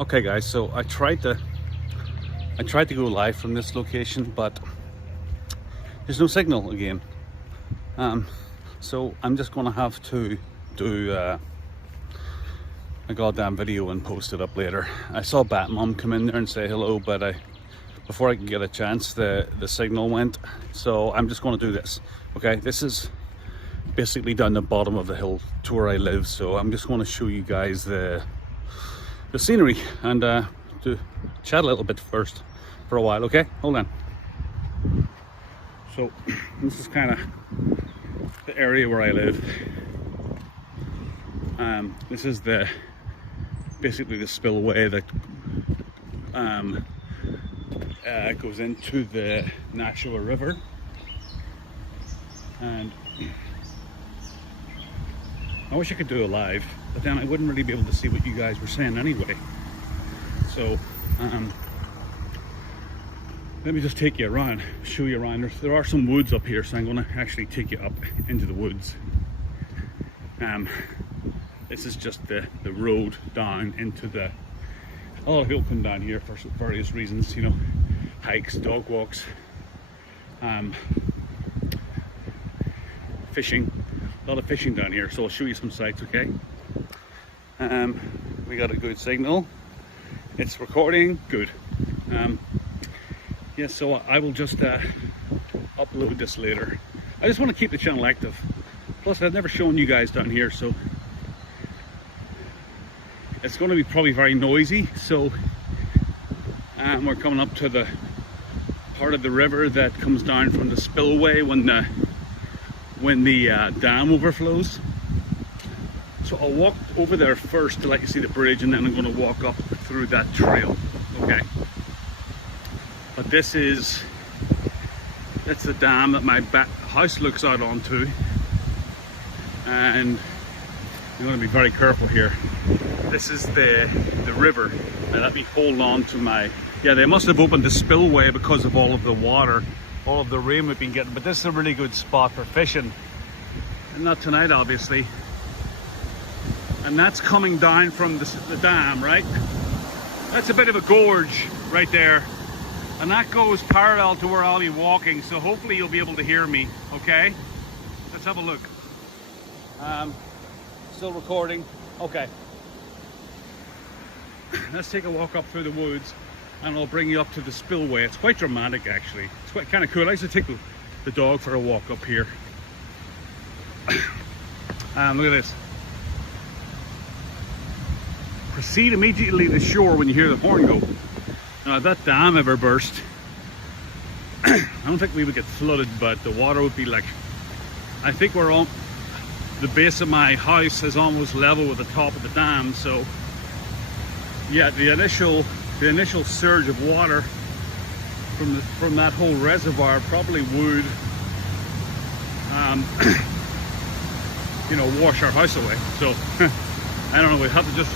Okay guys, so I tried to go live from this location, but there's no signal again. So I'm just gonna have to do a goddamn video and post it up later. I saw Batmom come in there and say hello, but before I can get a chance, the signal went. So I'm just gonna do this. Okay, this is basically down the bottom of the hill to where I live. So I'm just gonna show you guys the scenery and to chat a little bit first for a while. Okay, hold on. So this is kind of the area where I live. This is basically the spillway that goes into the Nashua River, and I wish I could do it live, but then I wouldn't really be able to see what you guys were saying anyway. So let me just take you around, show you around. There are some woods up here, so I'm going to actually take you up into the woods. This is just the road down into a lot of people come down here for various reasons, you know, hikes, dog walks, fishing. A lot of fishing down here, so I'll show you some sights. Okay, we got a good signal, it's recording good. Yeah, so I will just upload this later. I just want to keep the channel active, plus I've never shown you guys down here, so it's going to be probably very noisy. So we're coming up to the part of the river that comes down from the spillway when the dam overflows. So I'll walk over there first to let you see the bridge, and then I'm going to walk up through that trail. Okay, but that's the dam that my house looks out onto, and you're going to be very careful here. This is the river. Now let me hold on to my, yeah, they must have opened the spillway because of all of the water, all of the rain we've been getting, but this is a really good spot for fishing. And not tonight, obviously. And that's coming down from the dam, right? That's a bit of a gorge right there. And that goes parallel to where I'll be walking, so hopefully you'll be able to hear me, okay? Let's have a look. Still recording. Okay. Let's take a walk up through the woods and I'll bring you up to the spillway. It's quite dramatic, actually. It's quite kind of cool. I used to take the dog for a walk up here. Look at this. Proceed immediately to shore when you hear the horn go. Now, if that dam ever burst, I don't think we would get flooded, but the water would be like, I think we're on the base of my house is almost level with the top of the dam. So yeah, the initial surge of water from that whole reservoir probably would you know, wash our house away. So I don't know, we'd have to just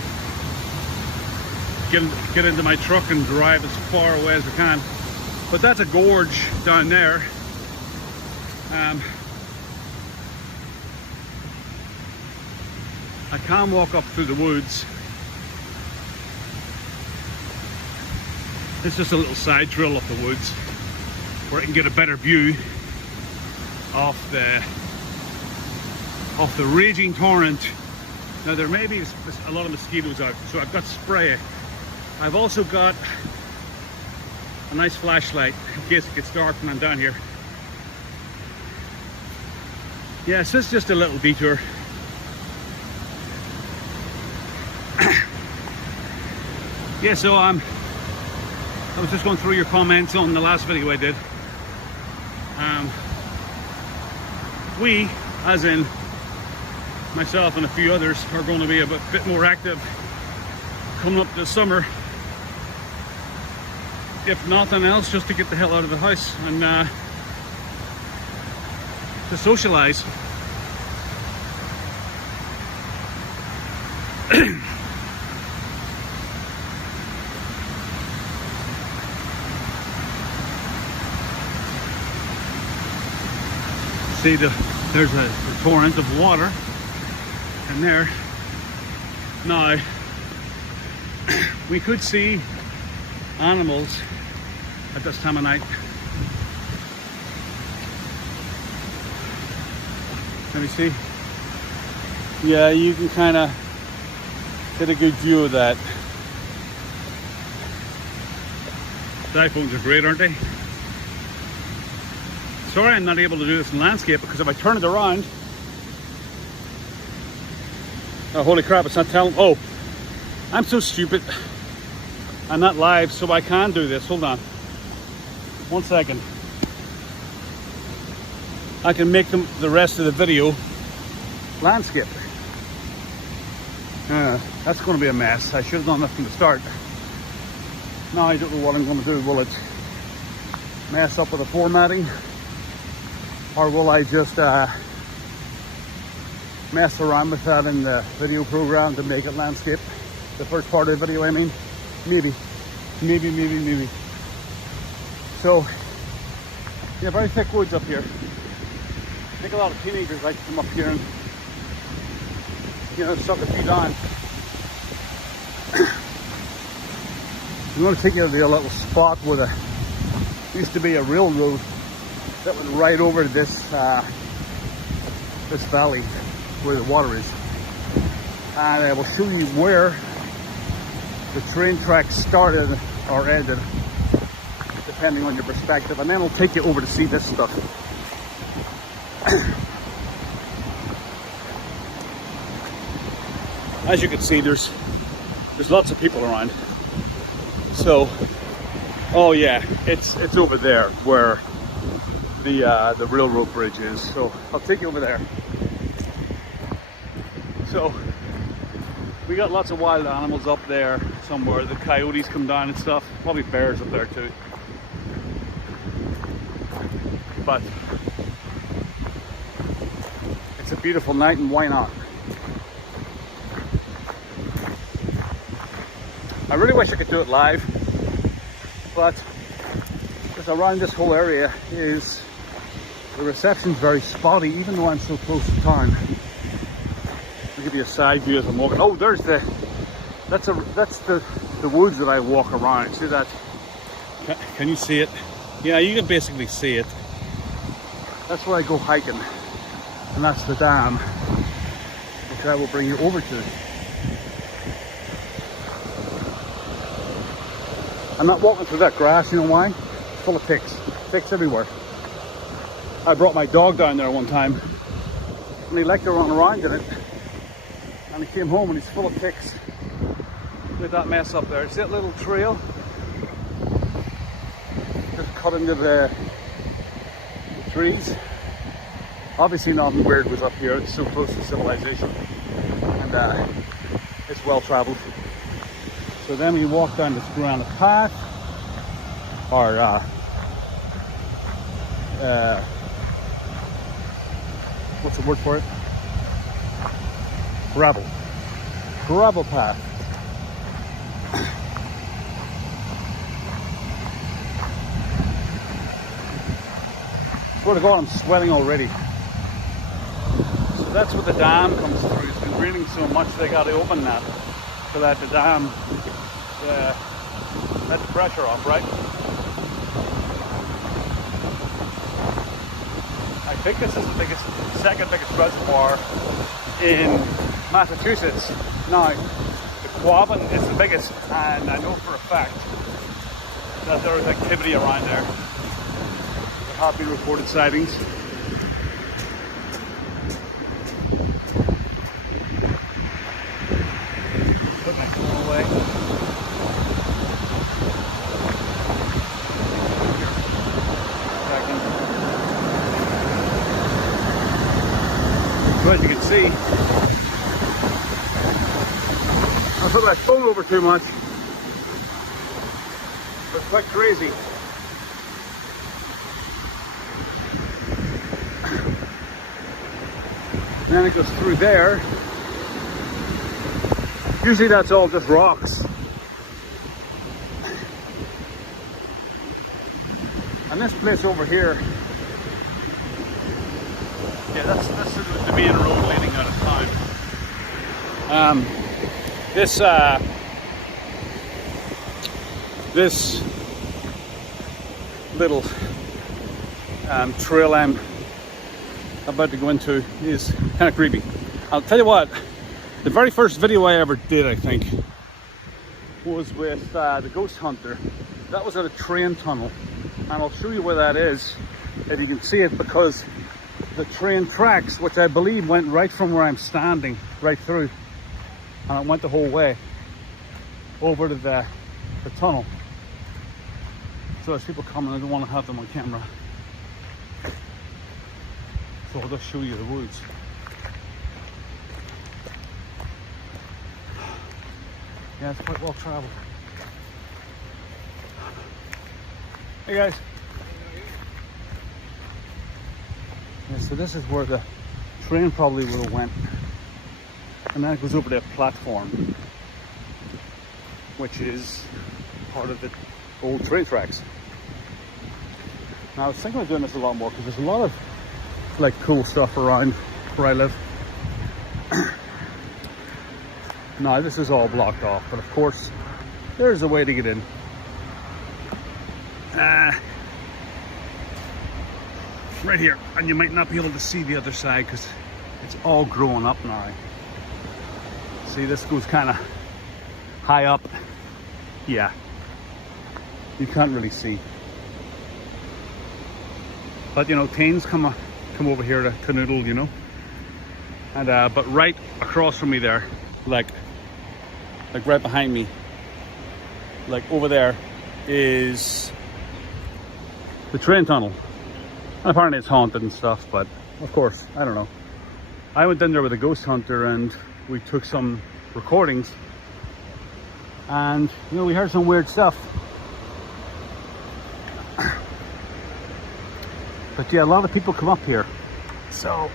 get into my truck and drive as far away as we can. But that's a gorge down there. I can walk up through the woods. It's just a little side trail off the woods where I can get a better view of the raging torrent. Now there may be a lot of mosquitoes out, so I've got spray. I've also got a nice flashlight in case it gets dark when I'm down here. Yeah, so it's just a little detour. Yeah, so I was just going through your comments on the last video I did. We, as in myself and a few others, are going to be a bit more active coming up this summer. If nothing else, just to get the hell out of the house and to socialize. See, there's a torrent of water in there. Now, we could see animals at this time of night. Let me see. Yeah, you can kind of get a good view of that. The iPhones are great, aren't they? Sorry I'm not able to do this in landscape, because if I turn it around, oh holy crap, it's not telling. Oh, I'm so stupid. I'm not live, so I can do this. Hold on 1 second. I can make the rest of the video landscape. That's going to be a mess. I should have done that from the start. Now I don't know what I'm going to do. Will it mess up with the formatting, or will I just mess around with that in the video program to make it landscape? The first part of the video, I mean. Maybe. So, yeah, very thick woods up here. I think a lot of teenagers like to come up here and, you know, suck a few down. I'm going to take you to the little spot where there used to be a railroad that went right over this this valley where the water is, and I will show you where the train tracks started or ended, depending on your perspective, and then I'll take you over to see this stuff. As you can see, there's lots of people around. So, oh yeah, it's over there where the railroad bridge is. So I'll take you over there. So we got lots of wild animals up there somewhere. The coyotes come down and stuff. Probably bears up there too. But it's a beautiful night, and why not? I really wish I could do it live, but just around this whole area is the reception's very spotty, even though I'm so close to town. I'll give you a side view as I'm walking. Oh, there's that's the woods that I walk around. See that? Can you see it? Yeah, you can basically see it. That's where I go hiking, and that's the dam, which I will bring you over to. I'm not walking through that grass, you know why? It's full of ticks. Ticks everywhere. I brought my dog down there one time, and he liked to run around in it. And he came home and he's full of ticks. Look at that mess up there. See that little trail? Just cut into the trees. Obviously nothing weird was up here. It's so close to civilization. And it's well traveled. So then we walk down this granite path, or what's the word for it? Gravel path. Swear to God, I'm sweating already. So that's what the dam comes through. It's been raining so much they got to open that, so that the dam let the pressure off, right? I think this is the second biggest reservoir in Massachusetts. Now, the Quabbin is the biggest, and I know for a fact that there is activity around there. There have been reported sightings. Put my phone away. So as you can see, I put my phone over too much. It's quite crazy. And then it goes through there. Usually that's all just rocks. And this place over here, yeah, that's the main road leading out of town. This This little trail I'm about to go into is kind of creepy. I'll tell you what, the very first video I ever did, I think, was with the Ghost Hunter. That was at a train tunnel, and I'll show you where that is if you can see it, because the train tracks, which I believe went right from where I'm standing right through, and it went the whole way over to the tunnel. So there's people coming, I don't want to have them on camera, so I'll just show you the woods. Yeah, it's quite well traveled. Hey guys. Yeah, so this is where the train probably would have went, and then it goes over to a platform, which is part of the old train tracks. Now I was thinking of doing this a lot more because there's a lot of like cool stuff around where I live. Now this is all blocked off, but of course there's a way to get in. Right here, and you might not be able to see the other side because it's all growing up now. See, this goes kind of high up. Yeah, you can't really see. But you know, teens come over here to canoodle, you know. And but right across from me there, like right behind me, like over there, is the train tunnel. And apparently it's haunted and stuff, but of course, I don't know. I went in there with a Ghost Hunter and we took some recordings, and you know, we heard some weird stuff. But yeah, a lot of people come up here, so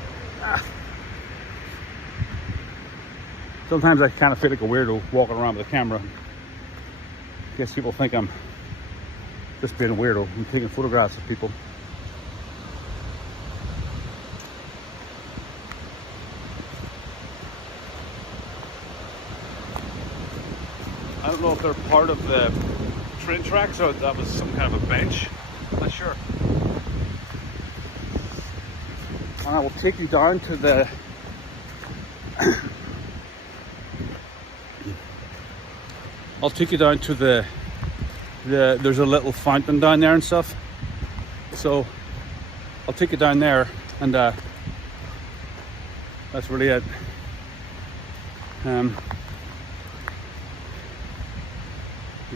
sometimes I kind of feel like a weirdo walking around with a camera. I guess people think I'm just being a weirdo and taking photographs of people. I don't know if they're part of the train tracks or that was some kind of a bench. I'm not sure. And I will take you down to the there's a little fountain down there and stuff. So I'll take you down there, and that's really it. Yeah,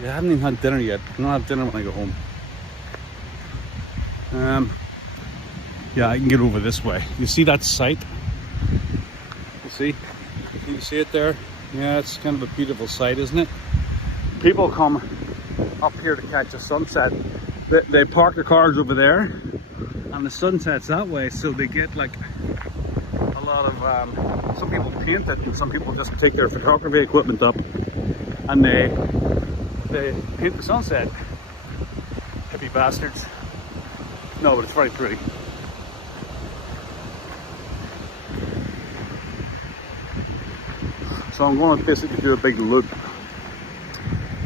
I haven't even had dinner yet. I don't have dinner when I go home. Yeah, I can get over this way. You see that sight? You see? Can you see it there? Yeah, it's kind of a beautiful sight, isn't it? People come up here to catch a sunset. They park their cars over there, and the sunset's that way, so they get like a lot of, some people paint it, and some people just take their photography equipment up and they paint the sunset. Hippie bastards. No, but it's very pretty. So I'm going to basically do a big loop.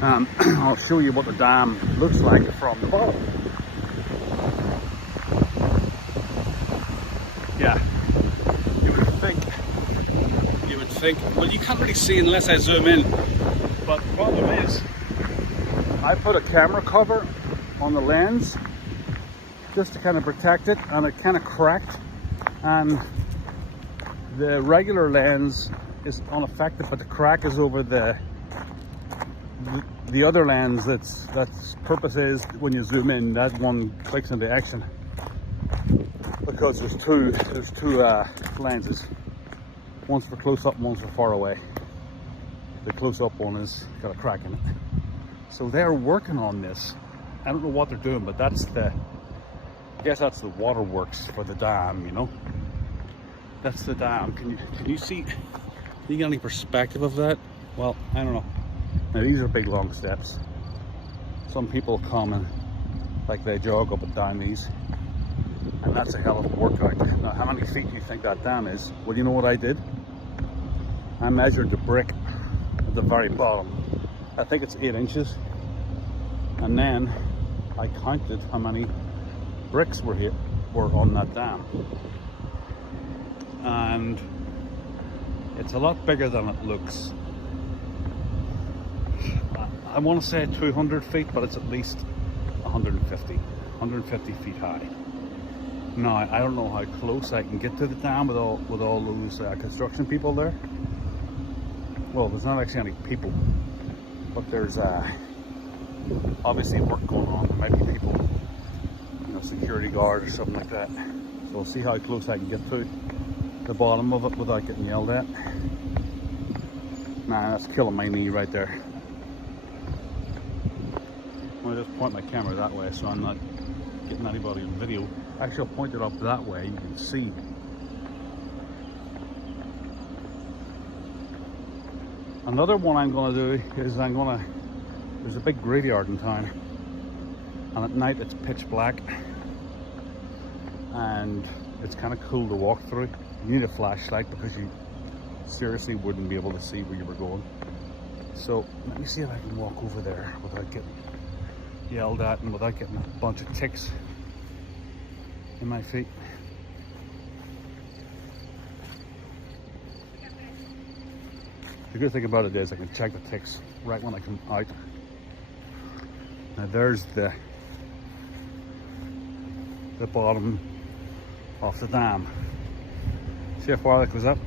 I'll show you what the dam looks like from the bottom. Yeah, you would think, well, you can't really see unless I zoom in, but the problem is, I put a camera cover on the lens just to kind of protect it, and it kind of cracked, and the regular lens is unaffected, but the crack is over the other lens. That's purpose is when you zoom in, that one clicks into action, because there's two lenses, one's for close up, one's for far away. The close up one has got a crack in it, so they're working on this. I don't know what they're doing, but I guess that's the waterworks for the dam, you know. That's the dam. Can you see? You got any perspective of that? Well, I don't know. Now these are big long steps. Some people come and like they jog up and down these, and that's a hell of a workout. Now how many feet do you think that dam is? Well, you know what I did? I measured the brick at the very bottom. I think it's 8 inches. And then I counted how many bricks were on that dam. And it's a lot bigger than it looks. I want to say 200 feet, but it's at least 150 feet high. Now, I don't know how close I can get to the dam with all those construction people there. Well, there's not actually any people, but there's obviously work going on. There might be people, you know, security guard or something like that. So we'll see how close I can get to the bottom of it without getting yelled at. Nah, that's killing my knee right there. I'm gonna just point my camera that way so I'm not getting anybody on video. Actually, I'll point it up that way, you can see. Another one I'm gonna do is there's a big graveyard in town, and at night it's pitch black and it's kind of cool to walk through. You need a flashlight because you seriously wouldn't be able to see where you were going. So let me see if I can walk over there without getting yelled at and without getting a bunch of ticks in my feet. The good thing about it is I can check the ticks right when I come out. Now there's the bottom of the dam. See how far that goes up?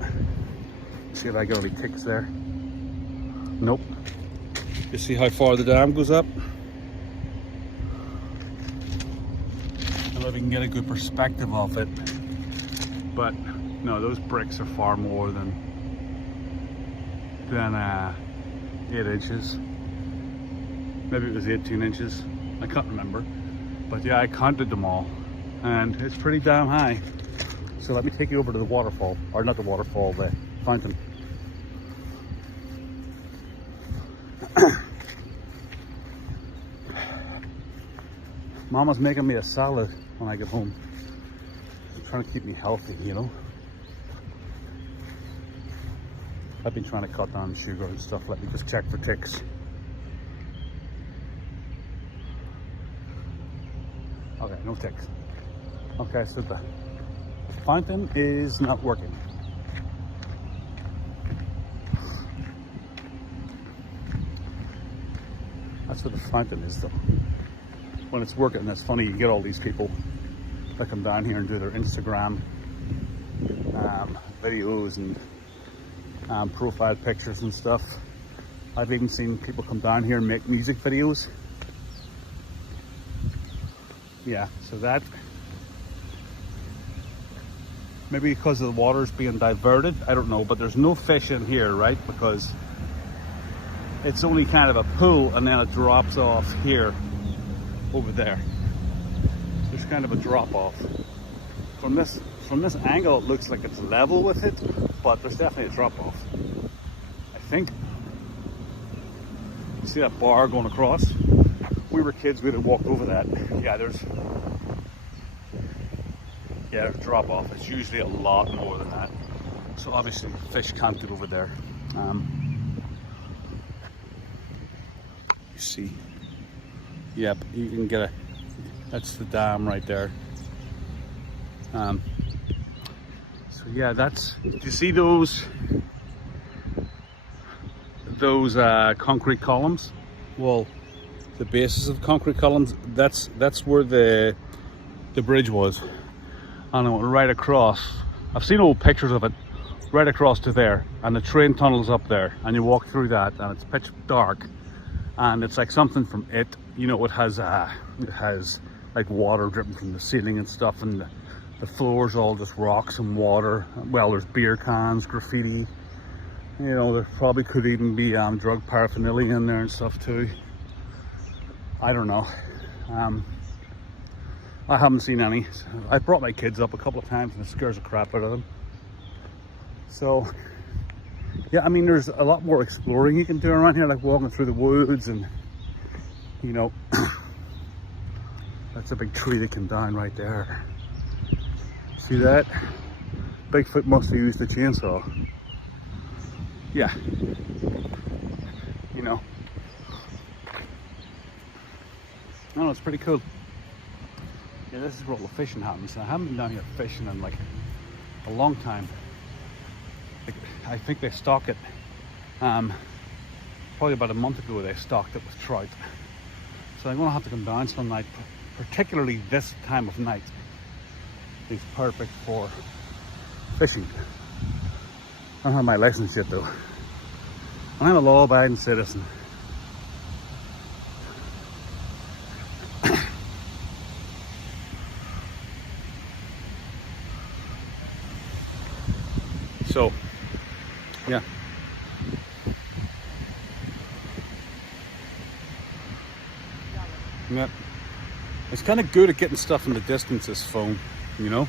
See if I got any ticks there. Nope. You see how far the dam goes up? I don't know if you can get a good perspective of it, but no, those bricks are far more than 8 inches. Maybe it was 18 inches. I can't remember. But yeah, I counted them all, and it's pretty damn high. So let me take you over to the waterfall, or not the waterfall, the fountain. Mama's making me a salad when I get home. She's trying to keep me healthy, you know. I've been trying to cut down sugar and stuff. Let me just check for ticks. Okay, no ticks. Okay, so the fountain is not working. That's what the fountain is though. When it's working, that's funny, you get all these people that come down here and do their Instagram videos and profile pictures and stuff. I've even seen people come down here and make music videos. Yeah, so that, maybe because of the water's being diverted, I don't know, but there's no fish in here, right? Because it's only kind of a pool and then it drops off here, over there. There's kind of a drop off. From this angle, it looks like it's level with it, but there's definitely a drop off, I think. You see that bar going across? We were kids, we'd have walked over that. Yeah, there's a drop off. It's usually a lot more than that. So obviously fish can't get over there. You see, yep, you can get that's the dam right there. So yeah, that's, do you see those concrete columns? Well, the bases of concrete columns, that's where the bridge was, and it went right across. I've seen old pictures of it, right across to there, and the train tunnel's up there, and you walk through that and it's pitch dark, and it's like something from It, you know. It has like water dripping from the ceiling and stuff, and the floor's all just rocks and water. Well, there's beer cans, graffiti, you know, there probably could even be drug paraphernalia in there and stuff too. I don't know. I haven't seen any. I brought my kids up a couple of times and it scares the crap out of them. So yeah, I mean, there's a lot more exploring you can do around here, like walking through the woods, and you know, that's a big tree that came down right there. See that? Bigfoot must have used the chainsaw. Yeah, you know. No, it's pretty cool. Yeah, this is where all the fishing happens. I haven't been down here fishing in like a long time. Like, I think they stock it, probably about a month ago they stocked it with trout. So I'm gonna have to come down some night, particularly this time of night. It's perfect for fishing. I don't have my license yet though. And I'm a law-abiding citizen. So, yeah. Yeah. It's kind of good at getting stuff in the distance, this phone, you know?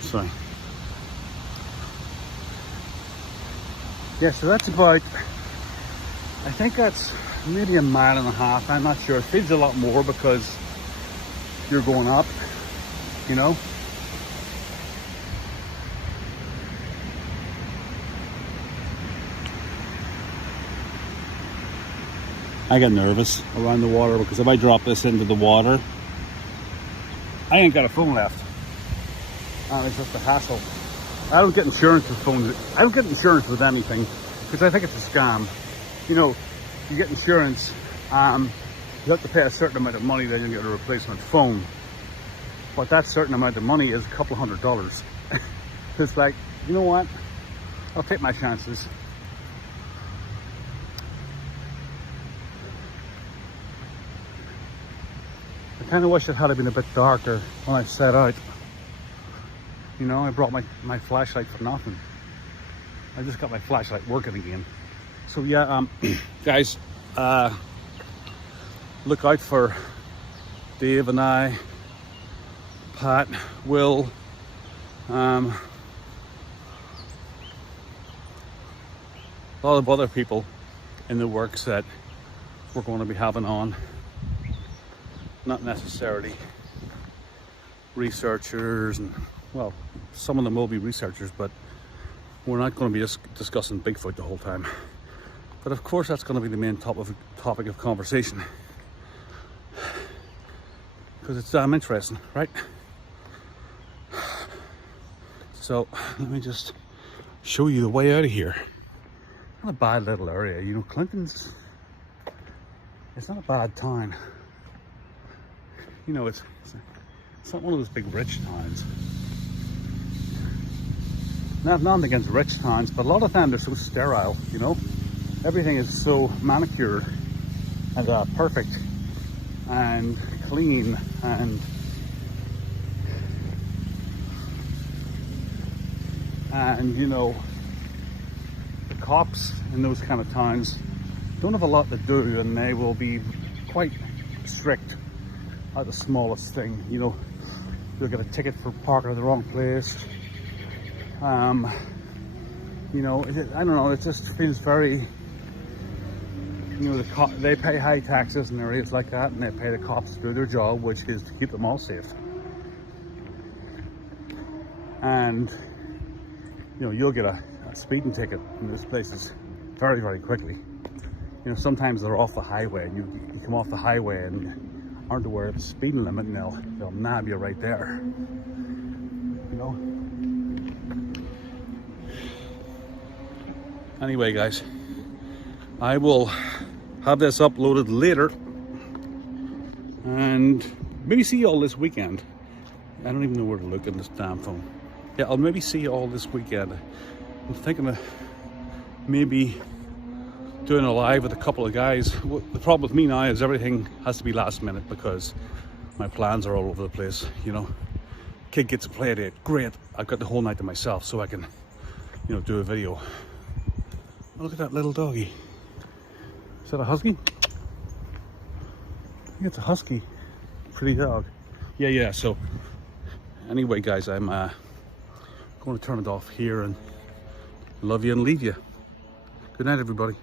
So, yeah, so that's about, I think that's maybe 1.5 miles. I'm not sure. It feels a lot more because you're going up, you know? I get nervous around the water because if I drop this into the water, I ain't got a phone left. It's just a hassle. I don't get insurance with phones. I don't get insurance with anything because I think it's a scam. You know, you get insurance, you have to pay a certain amount of money, then you get a replacement phone. But that certain amount of money is a couple $100. It's like, you know what? I'll take my chances. I kind of wish it had been a bit darker when I set out. You know, I brought my flashlight for nothing. I just got my flashlight working again. So yeah, guys, look out for Dave and I, Pat, Will, a lot of other people in the works that we're going to be having on. Not necessarily researchers, and well, some of them will be researchers, but we're not going to be discussing Bigfoot the whole time. But of course that's going to be the main topic of conversation, because it's damn interesting, right? So let me just show you the way out of here. Not a bad little area, you know. Clinton's, it's not a bad town. You know, it's not one of those big rich towns. Nothing against rich towns, but a lot of them they're so sterile, you know. Everything is so manicured and perfect and clean, and you know, the cops in those kind of towns don't have a lot to do, and they will be quite strict at the smallest thing. You know, you'll get a ticket for parking in the wrong place. You know, I don't know, it just feels very, you know, they pay high taxes in areas like that, and they pay the cops to do their job, which is to keep them all safe. And, you know, you'll get a speeding ticket in this places very, very quickly. You know, sometimes they're off the highway, and you come off the highway and aren't aware of the speeding limit, and they'll nab you right there. You know. Anyway, guys, I will have this uploaded later, and maybe see you all this weekend. I don't even know where to look in this damn phone. Yeah, I'll maybe see you all this weekend. I'm thinking of maybe doing a live with a couple of guys. The problem with me now is everything has to be last minute because my plans are all over the place, you know. Kid gets a play date, great. I've got the whole night to myself so I can, you know, do a video. Oh, look at that little doggy. Is that a husky? I think it's a husky. Pretty dog. Yeah, so anyway, guys, I'm going to turn it off here and love you and leave you. Good night, everybody.